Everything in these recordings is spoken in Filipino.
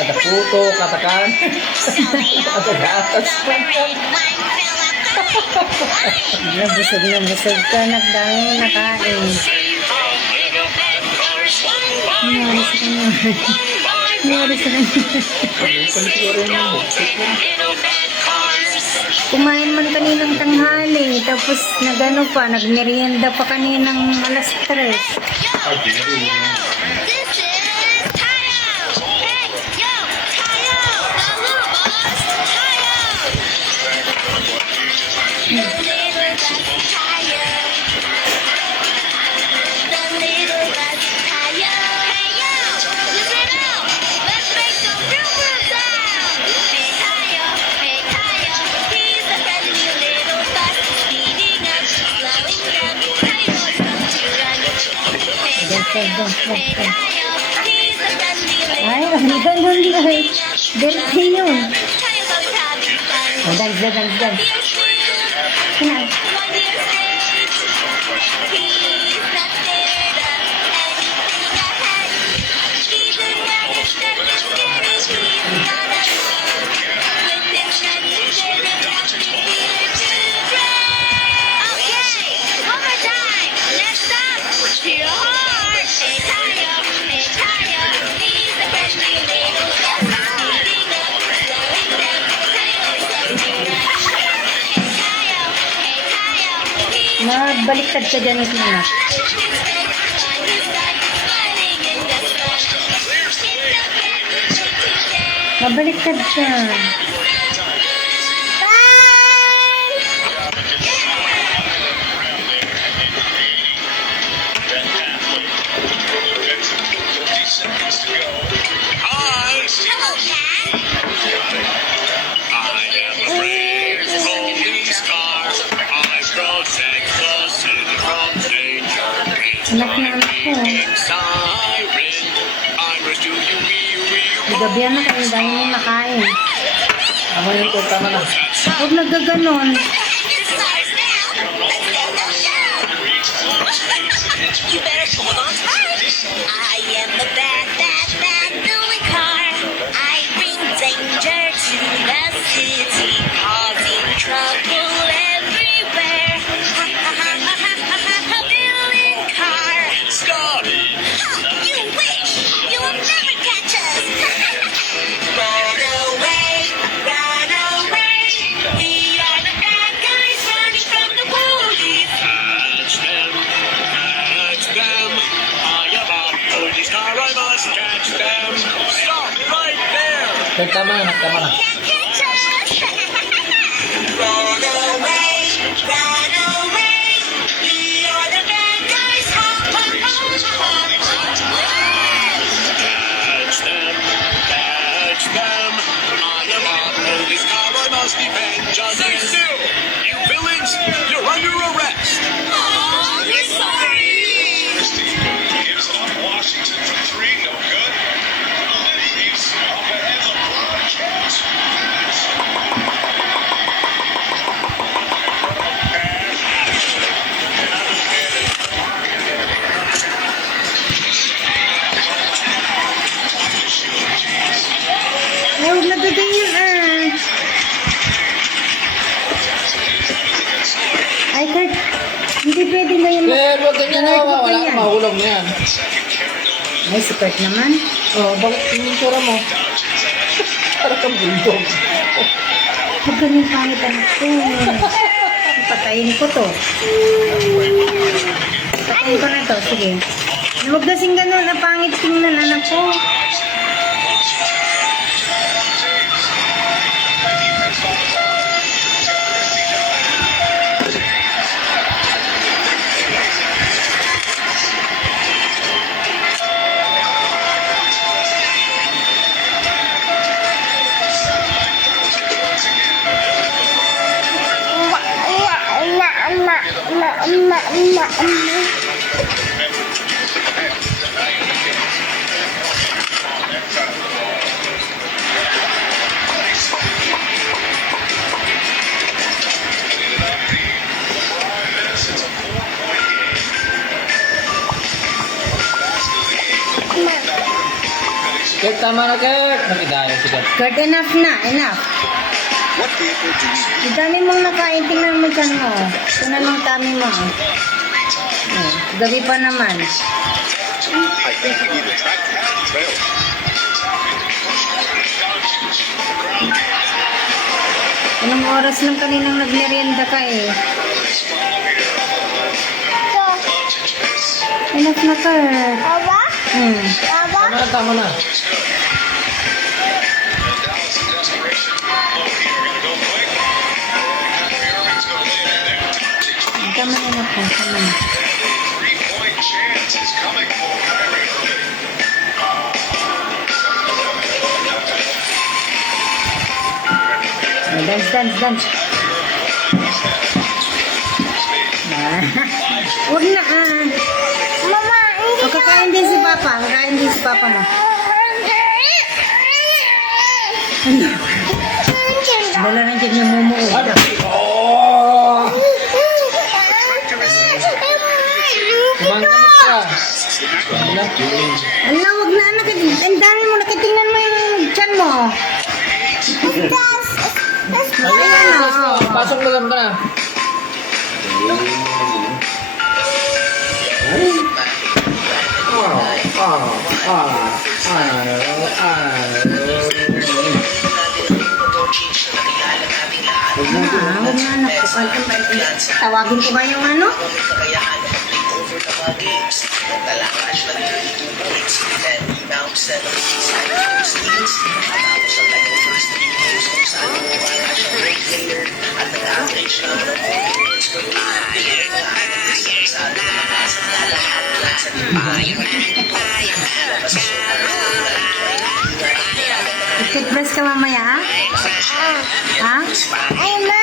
Ada puto, katakan. Ada gatas. Nabusog ka, nagdami nakain. Nangyari sa kanya. Kumain man kaninang tanghali, tapos nagano pa, nagmerienda pa kaninang alas 3. Ay, ang ganda ay. Derte yun. Dance. Baliktad ka dyan is muna. Mabaliktad siya. Anak na anak ko. Gabihan na kayo, dahil yung nakain. Ano yung ito, tama na. Huwag nagaganon. You better hold on tight. I am the bad doing car. I bring danger to the city, causing trouble everywhere. Doing car. Stop! You wish you will never catch us. Run away. We are the bad guys running from the police. Catch them! I am a police car, I must catch them! Stop right there! Tama na. Can't catch us. Run away. We are the bad guys. Catch them! I am a police car, I must defend justice! Stay still! You villains, you're under arrest! Oh, we're sorry. Gives on Washington for 3, no good. He's up ahead of LeBron James. Ay, huwag na gaganyan Ay, Kurt, hindi pwede ngayon. Pero wag ganyan na, wala ganyan. kang mahulog na yan. Ay, si Kurt naman. Oh, bakit yung tsura mo? Para kang bulldog. Huwag ganyan pangit anak ko. Patayin ko to. Patayin ko na to, sige. Huwag kasing ganun na pangit tingnan anak ko. Kurt, tama na, Kurt. Nakidayo si Kurt. Kurt, enough na, enough. What vehicle do you Ang dami mong nakain, tingnan mo dyan mo. Ito na lang tummy mo. Oh, gabi pa naman. I think we need a tractor to the trail. Anong oras lang kaninang nagmerienda ka eh? Enough na, Kurt. Tama na. Tama na na po, tama na. Three-point chance is coming for Kyrie Irving. Dance. Huwag na Mama, o kakain din si Papa. Kakain din si Papa mo. Dala na dyan yung mumu. Oh! Kumangga mo ka. Ala, huwag na anak. Ang dami mo. Nakatingnan mo yung tiyan mo. Ayan o. Pasok na lang ka na. Huwag na anak ko. Tawagin ko ba yung ano? Toothbrush ka mamaya, ha? Ay, ma!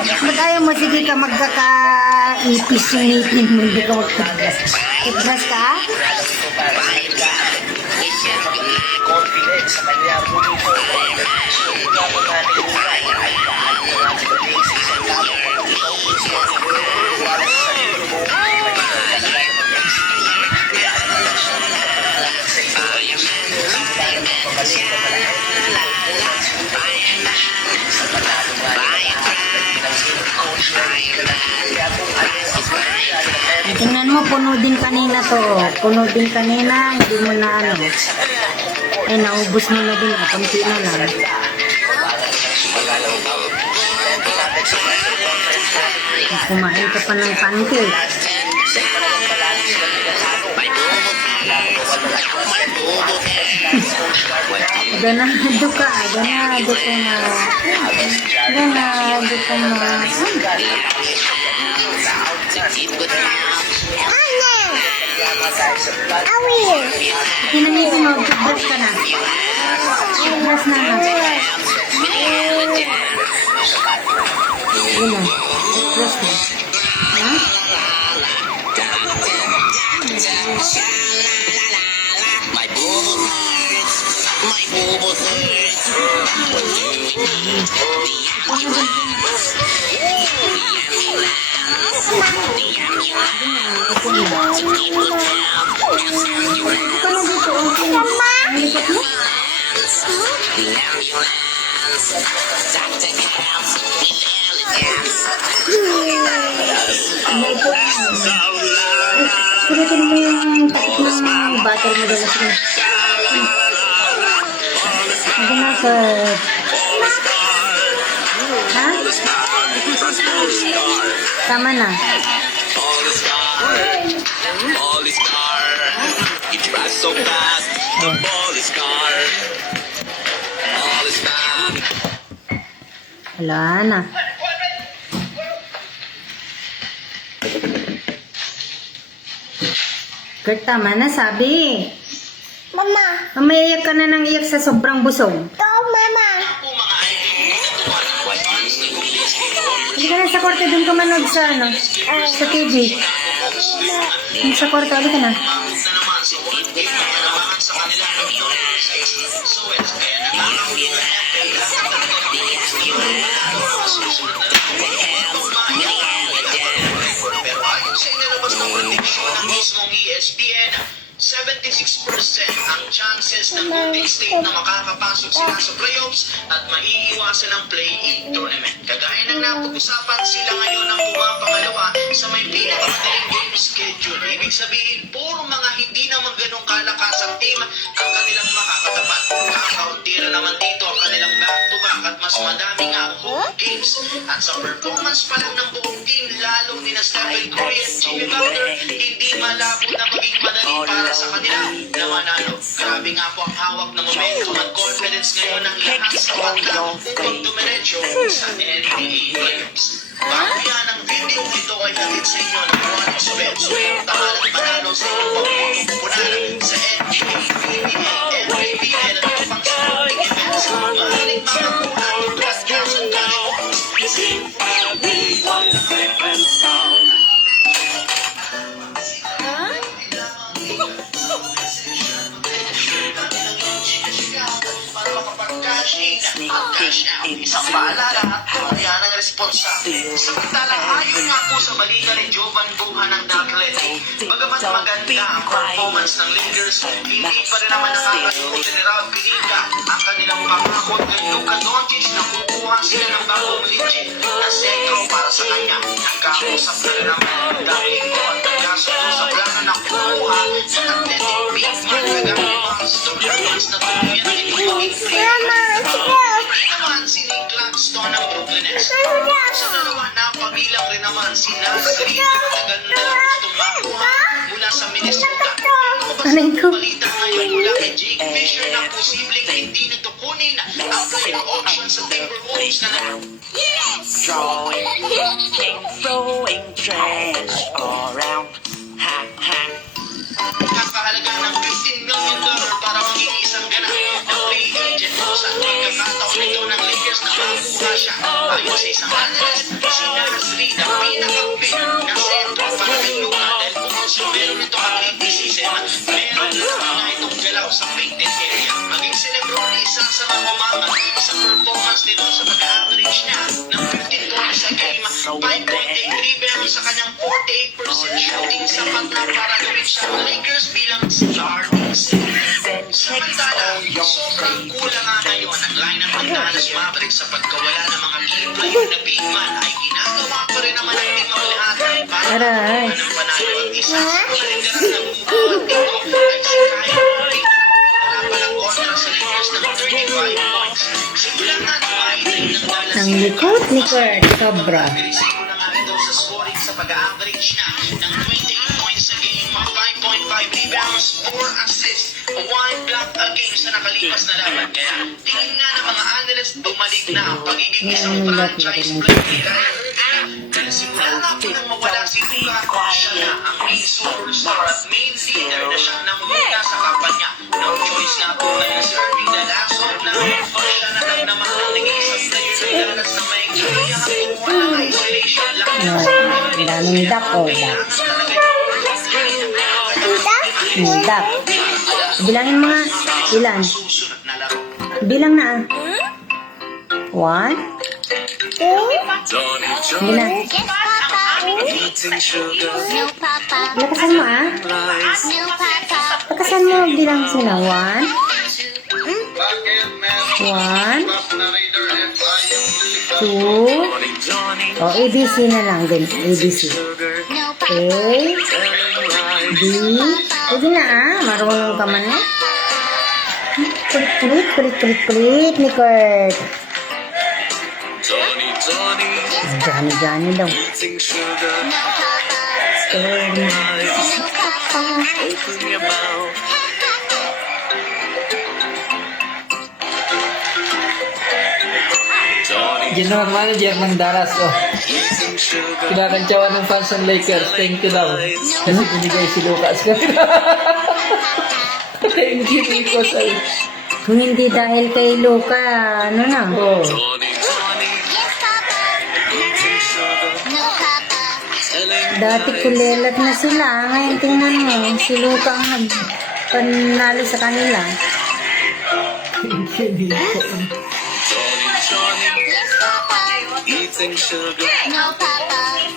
Ba't ayaw mo? Sige ka, magkaka-ipis yung ngipin mo. Hindi ka mag-toothbrush. Toothbrush ka? Tingnan mo, puno din kanina to. Puno din kanina, hindi mo na ano. Eh, naubos mo na din. Kunti na lang. Kumain ka pa ng pancake. Ganado ka. Ganado ka na. Ganado ka na. Tinangin mo, toothbrush ka na. Toothbrush na na. Yun na. Toothbrush na. Ha? Ano dito? Ang lipat mo? Pilitin mo yung takip ng butter mo dala. Sige. Sige na, sir. Ha? Tama na. All is car. You drive so fast. The ball is car. All is bad. Wala na. Kurt, tama na, sabi. Mama. Mamaya iyak ka na ng iyak sa sobrang busog. Ito, mama. Hindi ka na sa kwarto, dun ka manood sa, sa TV. Dun sa kwarto, ali ka na. Pero ayon sa inilabas na prediksyon ng mismong ESPN, 76% ang chances ng Golden State na makakapasok sila sa playoffs at maiiwasan ang play-in tournament. Kagaya ng napag-usapan, sila ngayon ang pumapangalawa sa may pinakamadaling game schedule. Ibig sabihin, puro mga hindi naman ganong kalakasang team ang kanilang makakatapat. Kakaunti na naman dito ang kanilang back-to-back at mas madami nga home games. At sa performance pa lang ng buong team, lalo ni na Stephen Curry at Jimmy Butler, hindi malabo na maging madali para sa kanila na manalo. Grabe nga po ang hawak ng momentum at confidence ngayon ng lahat sa banda upang dumiretso sa NBA playoffs. Bago yan ang video, ito ay hatid sa inyo ng Juan Sobenso. Tangalang panalo sa inyong pagpupunan sa NBA, PBA, MPBL at iba pang sporting events. Mahaling mga kuhan at Quezon College. Para makapag-cash in at cash out. Isang paalala at yan ang responsable. Samantala, ayon nga po sa balita ni Jovan Buha ng The Athletic, bagamat maganda ang performance ng Lakers, hindi pa rin naman nakakalimutan ni Rob Pelinka ang kanilang pangakot kay Luka Doncic na kukuha sila ng bagong legit na sentro para sa kanya. Nagkakusap na rin naman dahil ko at nagkasundo sa plano na kukuha ng athletic big man kagaya mga Stockholms na tuluyan din yung maging free. Hindi naman si Nick Claxton ng Brooklyn Nets. Sa dalawa na pabilang rin naman si Naz Reid na ganda na gustong makuha mula sa Minnesota. Anay ko. Balita ngayon mula kay Jake Fisher na posibleng hindi nito kunin ang player auction sa Timberwolves na Throwing, throwing trash all around. Ha, ha. nakakahalaga ng $15 million para maging isang ganap na free agent kung saan magkakataon nito ng Lakers na makuha siya. Ayon sa isang analyst, si Naz Reid ang pinaka-pick na sentro para kay Luka dahil bukod sa meron nito athleticism, meron na itong galaw sa painted area. Maging si Lebron, isa sa mga umangat sa performance nito sa pag-average niya ng 15 points a game, 5.8 rebounds sa kanyang 48% shooting, sapat na para gawin siya ng Lakers bilang starting center. Samantala, sobrang kulang nga ngayon ang lineup ng Dallas Mavericks sa pagkawala ng mga key player na big man ay ginagawa pa rin naman ang team ang lahat para Aray. ng panalo. At isa sa mga lingkaran na bumubuhat dito ay si Kyle Lowry na palang kontra sa Lakers ng 35 points. Simula nga ng mahitin ng Dallas Ang likot ni Kurt, sobra. Agresiko na nga ito sa scoring sa pag-average niya ng 28 points a game, 5.5 rebounds, 4 assists, 1 block a game sa nakalipas na laban. Kaya tingin nga ng mga analyst, bumalik na ang pagiging isang franchise player ni Kyle Lowry. Dahil simula nga po nang mawala si Luka, siya na ang main superstar at main leader na siyang nangunguna sa kampanya. No choice nga po ngayon si Irving the last hope na siya na lang naman ang nag-iisang player na Dallas na may kaya kumuha ng isolation lang. Ang daming duck o duck. Duck. Bilangin mga ilan. Susunod na laro. Bilang na ah. 1. Hindi na. Eating sugar No, Papa. Lakasan mo ah. lies. No, Papa. Lakasan mo. Bilang sila. 1. 1, Narrator FIU Music 2. Johnny, O, ABC na lang din. ABC. sugar, Okay. B. Pwede na marunong ka man eh. Kulit ni Kurt. Johnny, Johnny, Johnny daw. eating sugar. Telling Lies, open your mouth. Johnny, General Manager ng Dallas, oh. eating sugar. Kinakantsawan ng fans ng Lakers. Thank you daw. Kasi binigay si Lucas. Thank you, Nico. Kung hindi dahil kay Luca, ano na? Oh. Johnny, Johnny, eating sugar. Telling Dati kulelat na sila. Ngayon tingnan mo, si Luca ang nagpanalo sa kanila. Thank you, Nico. Johnny, eating sugar.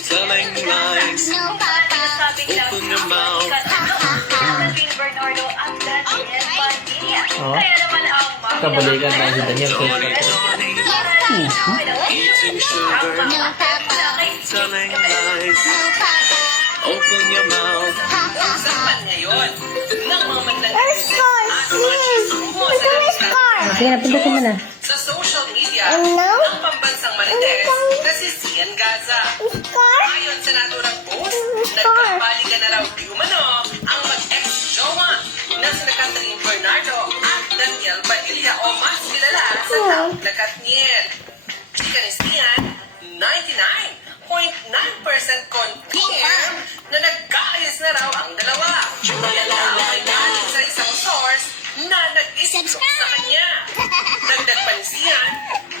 Telling lies, open your mouth. Oh. Kabalikan tayo si Daniel. Johnny, Johnny, eating sugar. Telling lies, open your mouth. Sige na, pindutin mo na. Sa social media, ang pambansang marites na si Sian Gaza. Ayon sa naturang post, nagkabalikan na raw di umano ang mag-ex-jowa na sina Catherine Bernardo at Daniel Padilla o mas kilala sa tawag na Katniel. Chika ni Sian, 99.9% confirm na nagkaayos na raw ang dalawa. Nalaman natin sa isang source na nag-isip sa kanya. Dagdag pa ni Sian,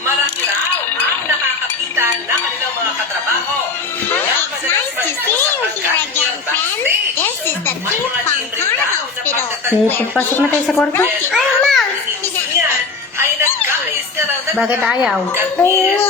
marami raw ang nakakakita na kanilang mga katrabaho. It's nice to see you here again, friend. This is the Ping Pong Car Hospital. Pagpasok na tayo sa kwarto. Ay, Mom! Sian ay nagkaayos na raw ng Bakit ayaw? Katniel.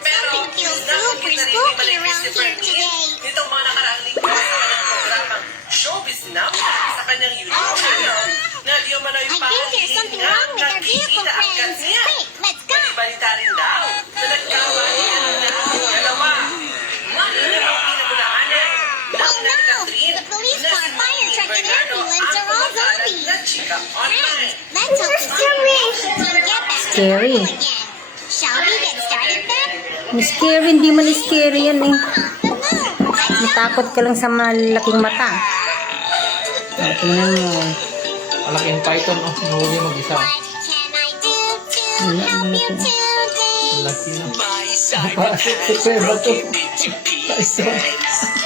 Pero, Something feels nakakita super rin ni spooky Malay around Christopher here Lee today. nitong mga nakaraang linggo sa kanyang programang Showbiz Now sa kanyang YouTube channel na di umano'y I think there's something wrong with our vehicle, friends. Quick, let's go! Balita rin daw na nagkabalikan na ang dalawa. Ngayon na ang pinagulaanan ng no! Catherine The police na car, si fire truck, and Bernardo ambulance ang are all kumakalat zombies. na chika online. Let's hope the supervision team get back to Scary. normal again. Shall we get started then? Scary, hindi man scary yan eh. The moon! Matakot ka lang sa malaking mata. O, tingnan mo. Malaking python, oh. Nahuli mag-isa. What can I do to help you today? Laki na. My side Pasok sa pera to. into pieces.